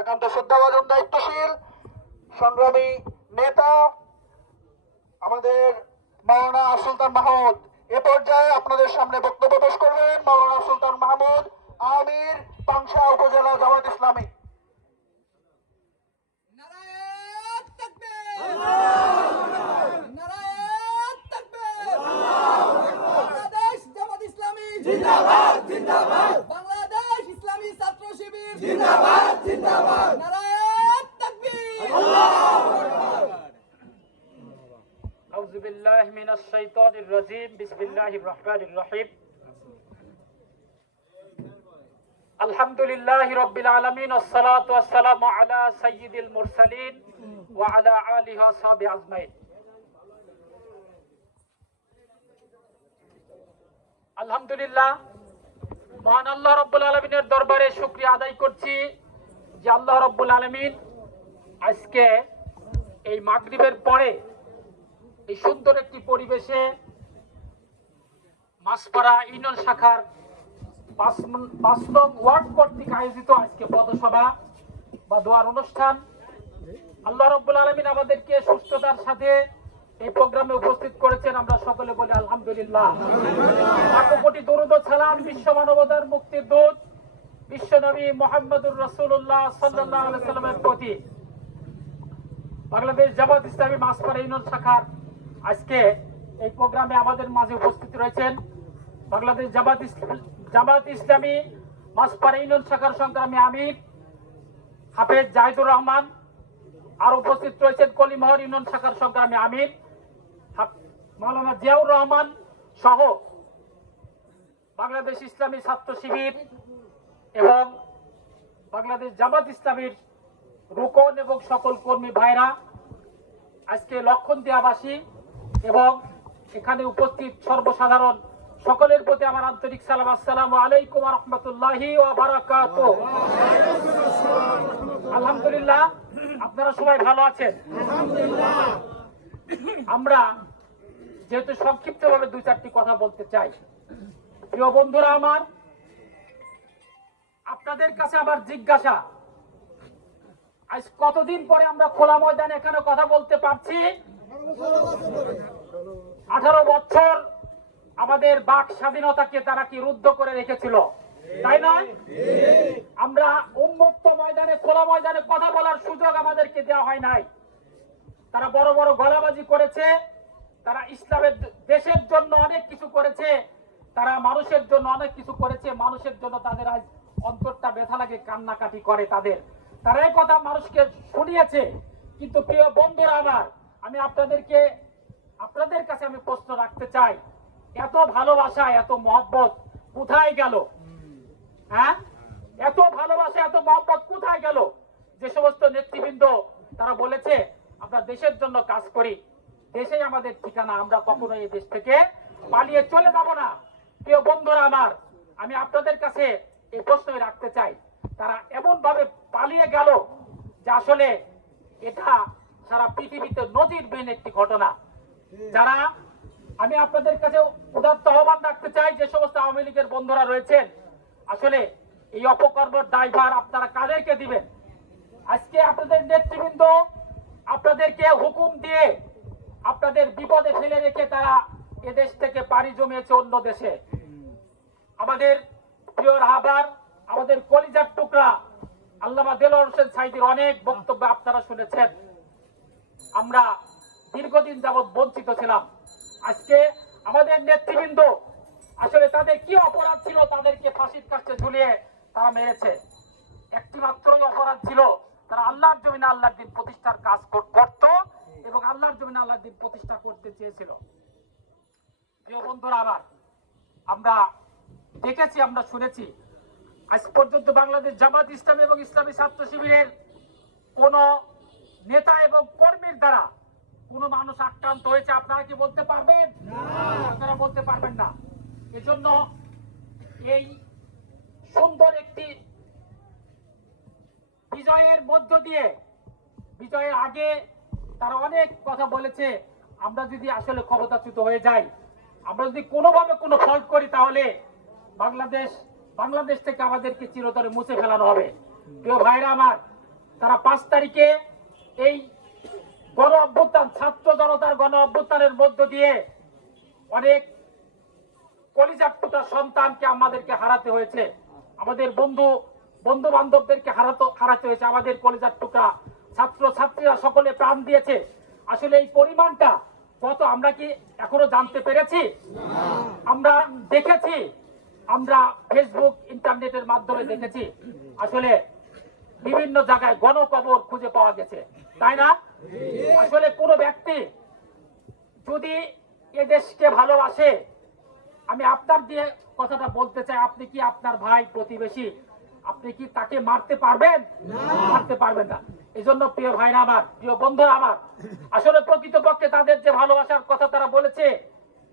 একান্ত শ্রদ্ধাভাজন দায়িত্বশীল, সংগ্রামী নেতা, আমাদের মাওলানা সুলতান মাহমুদ। এ পর্যায়ে আপনাদের সামনে বক্তব্য পেশ করবেন মাওলানা সুলতান মাহমুদ আমির পাংশা উপজেলা জামাত ইসলামী। নারায়ণ الله الرحمن الرحيم الحمد لله رب العالمين والصلاة والسلام على سيد المرسلين وعلى آله وصحبه أجمعين আলহামদুলিল্লাহ মহান আল্লাহ রব্বুল আলমিনের দরবারে শুক্রিয়া আদায় করছি যে আল্লাহ রব্বুল আলমিন আজকে এই মাগরিবের পরে এই সুন্দর একটি পরিবেশে মাসপাড়া ইউনিয়ন শাখার পাঁচ নং- ওয়ার্ড কর্তৃক আয়োজিত আজকে পদসভা বা দোয়ার অনুষ্ঠান। আল্লাহ রব্বুল আলমিন আমাদেরকে সুস্থতার সাথে এই প্রোগ্রামে উপস্থিত করেছেন, আমরা সকলে বলি আলহামদুলিল্লাহ। লাখো কোটি দরুদ সালাম বিশ্ব মানবতার মুক্তির দূত, বিশ্ব নবী মোহাম্মদুর রসুল্লাহ সাল্লাহ সাল্লামের প্রতি। বাংলাদেশ জামাত ইসলামী মাসপাড়া ইউনিয়ন শাখার আজকে এই প্রোগ্রামে আমাদের মাঝে উপস্থিত রয়েছেন। বাংলাদেশ জামাত ইসলাম জামাত ইসলামী মাসপাড়া ইউনিয়ন শাখার সংগ্রামী আমির হাফেজ জাহিদুর রহমান, আর উপস্থিত রয়েছেন কলিমহর ইউনিয়ন শাখার সংগ্রামী আমির মাওলানা জিয়াউর রহমান সহ বাংলাদেশ ইসলামী ছাত্র শিবির এবং বাংলাদেশ জামাত ইসলামীর রুকন এবং সকল কর্মী ভাইরা আজকে লক্ষণ দেয়াবাসী এবং এখানে উপস্থিত সর্বসাধারণ সকলের প্রতি আমার আন্তরিক সালাম আসসালামু আলাইকুম রহমতুল্লাহি আলহামদুলিল্লাহ আপনারা সবাই ভালো আছেন? আমরা যেহেতু সংক্ষিপ্তভাবে দুই চারটি কথা বলতে চাই প্রিয় বন্ধুরা আমার আপনাদের কাছে আমার জিজ্ঞাসা আজ কতদিন পরে আমরা খোলা ময়দানে এখানে কথা বলতে পারছি? আঠারো বছর আমাদের বাক স্বাধীনতাকে তারা কি রুদ্ধ করে রেখেছিল? তাই নয়? আমরা উন্মুক্ত ময়দানে, খোলা ময়দানে কথা বলার সুযোগ আমাদেরকে দেওয়া হয় নাই। তারা বড় বড় গলাবাজি করেছে, তারা ইসলামের দেশের জন্য অনেক কিছু করেছে, তারা মানুষের জন্য অনেক কিছু করেছে, মানুষের জন্য তাদের আজ অন্তরটা ব্যথা লাগে, কান্নাকাটি করে তাদের। তারা এই কথা মানুষকে শুনিয়েছে, কিন্তু প্রিয় বন্ধুরা আমার, আমি আপনাদেরকে, আপনাদের কাছে আমি প্রশ্ন রাখতে চাই। এত ভালোবাসা, এত মহব্বত কোথায় গেল? হ্যাঁ? এত ভালোবাসা, এত মহব্বত কোথায় গেল? যে সমস্ত নেতৃবৃন্দ, তারা বলেছে, আমরা দেশের জন্য কাজ করি। দেশেই আমাদের ঠিকানা, আমরা কখনো এই দেশ থেকে পালিয়ে চলে যাব না। প্রিয় বন্ধুরা আমার, আমি আপনাদের কাছে এই প্রশ্নই রাখতে চাই। তারা এমন ভাবে পালিয়ে গেল যে আসলে এটা সারা পৃথিবীতে নজিরবিহীন একটি ঘটনা। যারা আমি আপনাদের কাছে উদাত্ত আহ্বান রাখতে চাই যে সমস্ত আওয়ামী লীগের বন্ধুরা রয়েছেন, আসলে এই অপকর্মের দায়ভার আপনারা কাদেরকে দিবেন? আজকে আপনাদের নেতৃবৃন্দ আপনাদেরকে হুকুম দিয়ে আপনাদের বিপদে ফেলে রেখে তারা এদেশ থেকে পাড়ি জমিয়েছে অন্য দেশে। আমাদের প্রিয় রাহাবার, আমাদের কলিজার টুকরা আল্লামা দেলোয়ার হোসেন সাইদির অনেক বক্তব্য আপনারা শুনেছেন। আমরা দীর্ঘদিন যাবৎ বঞ্চিত ছিলাম। আজকে আমাদের নেতৃবৃন্দ আসলে তাদের কি অপরাধ ছিল তাদেরকে ফাঁসির কাছে ঝুলিয়ে তারা মেরেছে? একটি মাত্রই অপরাধ ছিল, তারা আল্লাহর জমিনে আল্লাহর দিন প্রতিষ্ঠার কাজ কর- করত এবং আল্লাহর জমিনে আল্লাহর দিন প্রতিষ্ঠা করতে চেয়েছিল। প্রিয় বন্ধুরা আমার আমরা দেখেছি, আমরা শুনেছি, আজ পর্যন্ত বাংলাদেশ জামাত ইসলাম এবং ইসলামী ছাত্র শিবিরের কোন নেতা এবং কর্মীর দ্বারা কোন মানুষ আক্রান্ত হয়েছে, আপনারা কি বলতে পারবেন? আপনারা বলতে পারবেন না। এজন্য এই সুন্দর একটি বিজয়ের মধ্য দিয়ে, বিজয়ের আগে তারা অনেক কথা বলেছে, আমরা যদি আসলে ক্ষমতাচ্যুত হয়ে যাই, আমরা যদি কোনোভাবে কোনো ফল্ট করি, তাহলে বাংলাদেশ বাংলাদেশ থেকে আমাদেরকে চিরতরে মুছে ফেলানো হবে। প্রিয় ভাইরা আমার, তারা পাঁচ তারিখে এই গণ অভ্যুত্থান, ছাত্র জনতার গণ অভ্যুত্থানের মধ্য দিয়ে অনেক কলিজার টুকরা সন্তানকে আমাদেরকে হারাতে হয়েছে। আমাদের বন্ধু বন্ধু বান্ধবদেরকে হারাতে হারাতে হয়েছে। আমাদের কলিজার ছাত্র ছাত্রীরা সকলে প্রাণ দিয়েছে। আসলে এই পরিমাণটা কত আমরা কি এখনও জানতে পেরেছি? আমরা দেখেছি, আমরা ফেসবুক, ইন্টারনেটের মাধ্যমে দেখেছি। আসলে বিভিন্ন জায়গায় গণকবর খুঁজে পাওয়া গেছে। তাই না? আসলে কোনো ব্যক্তি যদি এ দেশকে ভালোবাসে আমি আপনার দিয়ে কথাটা বলতে চাই আপনি কি আপনার ভাই প্রতিবেশী? আপনি কি তাকে মারতে পারবেন? মারতে পারবেন না। এই জন্য প্রিয় ভাইরা আমার প্রিয় বন্ধুরা আমার আসলে প্রকৃতপক্ষে তাদের যে ভালোবাসার কথা তারা বলেছে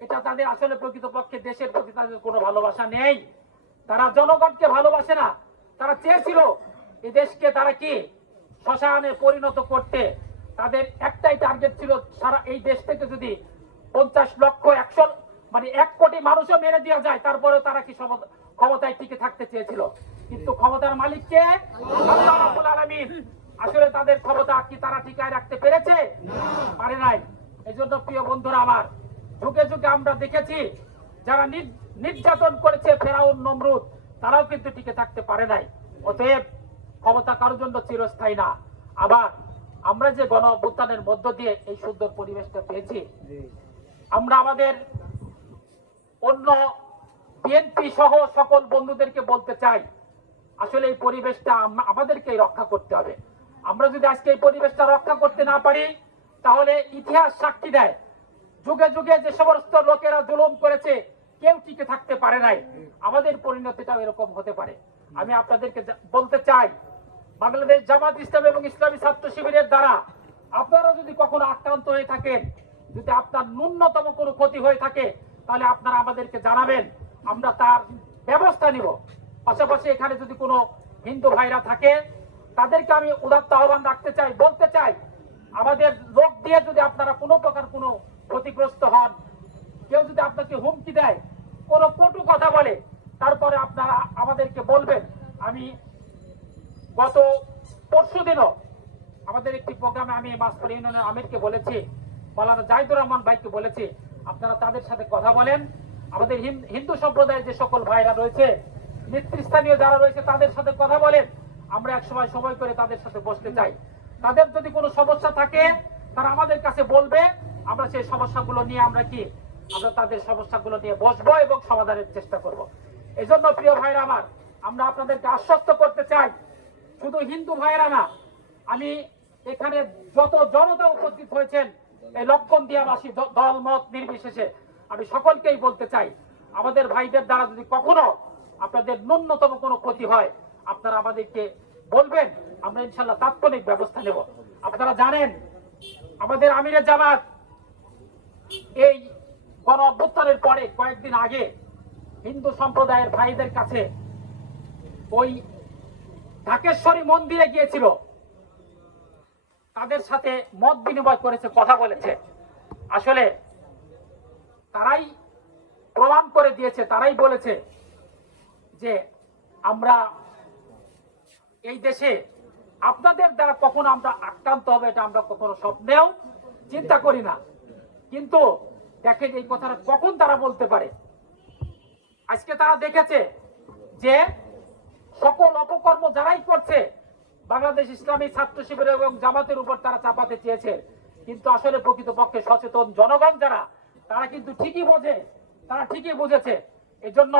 এটা তাদের আসলে প্রকৃতপক্ষে দেশের প্রতি তাদের কোনো ভালোবাসা নেই। তারা জনগণকে ভালোবাসে না তারা চেয়েছিল এই দেশকে তারা কি শ্মশানে পরিণত করতে তাদের একটাই টার্গেট ছিল সারা এই দেশ থেকে যদি পঞ্চাশ লক্ষ একশো মানে এক কোটি মানুষও মেরে দেওয়া যায় তারপরে তারা কি ক্ষমতায় টিকে থাকতে চেয়েছিল? কিন্তু ক্ষমতার মালিককে আসলে তাদের ক্ষমতা কি তারা টিকায় রাখতে পেরেছে? পারে নাই। এই জন্য প্রিয় বন্ধুরা আমার, যুগে যুগে আমরা দেখেছি, যারা নির- নির্যাতন করেছে ফেরাউন, নমরুদ, তারাও কিন্তু টিকে থাকতে পারে নাই। অতএব ক্ষমতা কারোর জন্য চিরস্থায়ী না। আবার আমরা যে গণ অভ্যুত্থানের মধ্য দিয়ে এই সুন্দর পরিবেশটা পেয়েছি আমরা আমাদের অন্য বিএনপি সহ সকল বন্ধুদেরকে বলতে চাই আসলে এই পরিবেশটা আম- আমাদেরকেই রক্ষা করতে হবে। আমরা যদি আজকে এই পরিবেশটা রক্ষা করতে না পারি তাহলে ইতিহাস সাক্ষী দেয়। যুগে যুগে যে সমস্ত লোকেরা জুলুম করেছে কেউ টিকে থাকতে পারে নাই। আমাদের পরিণতিটাও এরকম হতে পারে। আমি আপনাদেরকে বলতে চাই বাংলাদেশ জামাত ইসলাম এবং ইসলামী ছাত্র শিবিরের দ্বারা আপনারা যদি কখনো আক্রান্ত হয়ে থাকেন, যদি আপনার ন্যূনতম কোনো ক্ষতি হয়ে থাকে, তাহলে আপনারা আমাদেরকে জানাবেন, আমরা তার ব্যবস্থা নিব। পাশাপাশি এখানে যদি কোনো হিন্দু ভাইরা থাকে, তাদেরকে আমি উদাত্ত আহ্বান রাখতে চাই, বলতে চাই, আমাদের লোক দিয়ে যদি আপনারা কোনো প্রকার কোনো ক্ষতিগ্রস্ত হন, কেউ যদি আপনাকে হুমকি দেয়, কোনো কটু কথা বলে, তারপরে আপনারা আমাদেরকে বলবেন, আমি গত পরশু দিনও আমাদের একটি প্রোগ্রামে আমি মাস্টার ইউনিয়নের আমিরকে বলেছি, মালানা জাহিদুর রহমান ভাইকে বলেছি, আপনারা তাদের সাথে কথা বলেন। আমাদের হিন- হিন্দু সম্প্রদায়ের যে সকল ভাইরা রয়েছে, নেতৃস্থানীয় যারা রয়েছে, তাদের সাথে কথা বলেন। আমরা এক সময় সময় করে তাদের সাথে বসতে চাই। তাদের যদি কোনো সমস্যা থাকে, তারা আমাদের কাছে বলবে। আমরা সেই সমস্যাগুলো নিয়ে আমরা কি, আমরা তাদের সমস্যাগুলো নিয়ে বসবো এবং সমাধানের চেষ্টা করব। এই জন্য প্রিয় ভাইরা আমার, আমরা আপনাদেরকে আশ্বস্ত করতে চাই শুধু হিন্দু ভাইয়েরা না, আমি এখানে যত জনতা উপস্থিত হয়েছেন, এই লক্ষণ দিয়াবাসী দল, মত নির্বিশেষে আমি সকলকেই বলতে চাই, আমাদের ভাইদের দ্বারা যদি কখনো আপনাদের ন্যূনতম কোনো ক্ষতি হয়, আপনারা আমাদেরকে বলবেন, আমরা ইনশাল্লাহ তাৎক্ষণিক ব্যবস্থা নেব। আপনারা জানেন, আমাদের আমিরের জামাত এই গণ অভ্যুত্থানের পরে কয়েকদিন আগে হিন্দু সম্প্রদায়ের ভাইদের কাছে ওই ঢাকেশ্বরী মন্দিরে গিয়েছিল। তাদের সাথে মত বিনিময় করেছে, কথা বলেছে। আসলে তারাই প্রমাণ করে দিয়েছে, তারাই বলেছে যে আমরা এই দেশে আপনাদের দ্বারা কখনো আমরা আক্রান্ত হবে, এটা আমরা কখনো স্বপ্নেও চিন্তা করি না। কিন্তু দেখেন এই কথাটা কখন তারা বলতে পারে? আজকে তারা দেখেছে যে সকল অপকর্ম যারাই করছে, বাংলাদেশ ইসলামী ছাত্র শিবির এবং জামাতের উপর তারা চাপাতে চেয়েছে। কিন্তু আসলে প্রকৃতপক্ষে সচেতন জনগণ যারা, তারা কিন্তু ঠিকই বোঝে, তারা ঠিকই বুঝেছে। এই জন্য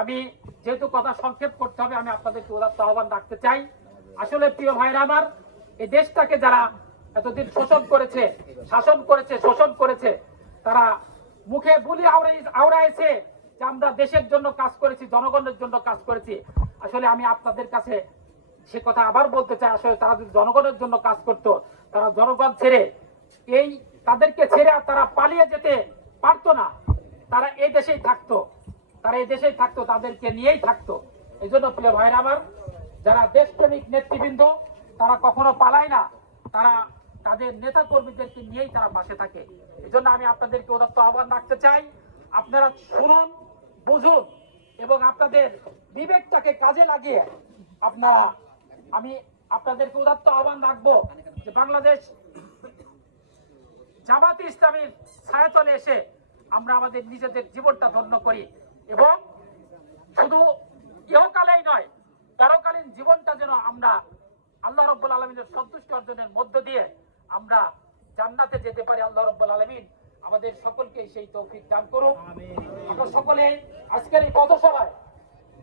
আমি যেহেতু কথা সংক্ষেপ করতে হবে, আমি আপনাদেরকে উদাত্ত আহ্বান রাখতে চাই। আসলে প্রিয় ভাইরা আমার, এই দেশটাকে যারা এতদিন শোষণ করেছে, শাসন করেছে, শোষণ করেছে, তারা মুখে বুলি আওড়াই আওড়াইছে যে আমরা দেশের জন্য কাজ করেছি, জনগণের জন্য কাজ করেছি। আসলে আমি আপনাদের কাছে সে কথা আবার বলতে চাই। আসলে তারা যদি জনগণের জন্য কাজ করতো, তারা জনগণ ছেড়ে এই তাদেরকে ছেড়ে তারা পালিয়ে যেতে পারতো না। তারা এই দেশেই থাকতো। তারা এই দেশেই থাকতো, তাদেরকে নিয়েই থাকতো। এই জন্য প্রিয় ভাইরা আমার, যারা দেশপ্রেমিক নেতৃবৃন্দ, তারা কখনো পালায় না। তারা তাদের নেতা কর্মীদেরকে নিয়েই তারা পাশে থাকে। এই জন্য আমি আপনাদেরকে উদাত্ত আহ্বান রাখতে চাই। আপনারা শুনুন, বুঝুন। আপনাদের বিবেকটাকে কাজে লাগিয়ে আপনারা, আমি আপনাদেরকে উদাত্ত আহ্বান রাখব যে বাংলাদেশ জামাত ইসলামীর ছায়াতলে এসে আমরা আমাদের নিজেদের জীবনটা ধন্য করি এবং শুধু ইহকালেই নয় পরকালীন জীবনটা যেন আমরা আল্লাহ রব্বুল আলমিনের সন্তুষ্টি অর্জনের মধ্য দিয়ে আমরা জান্নাতে যেতে পারি আল্লাহ রব্বুল আলমিন। আমাদের সকলকে সেই তৌফিক দান করুন। আমরা সকলে আজকের এই পথসভায়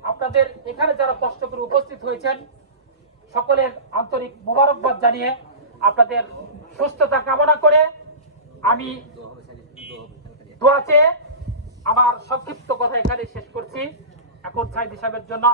আপনাদের এখানে যারা কষ্ট করে উপস্থিত হয়েছেন সকলের আন্তরিক মোবারকবাদ জানিয়ে আপনাদের সুস্থতা কামনা করে আমি দোয়া চেয়ে আমার সংক্ষিপ্ত কথা এখানে শেষ করছি। এখন সাইদ হিসাবের জন্য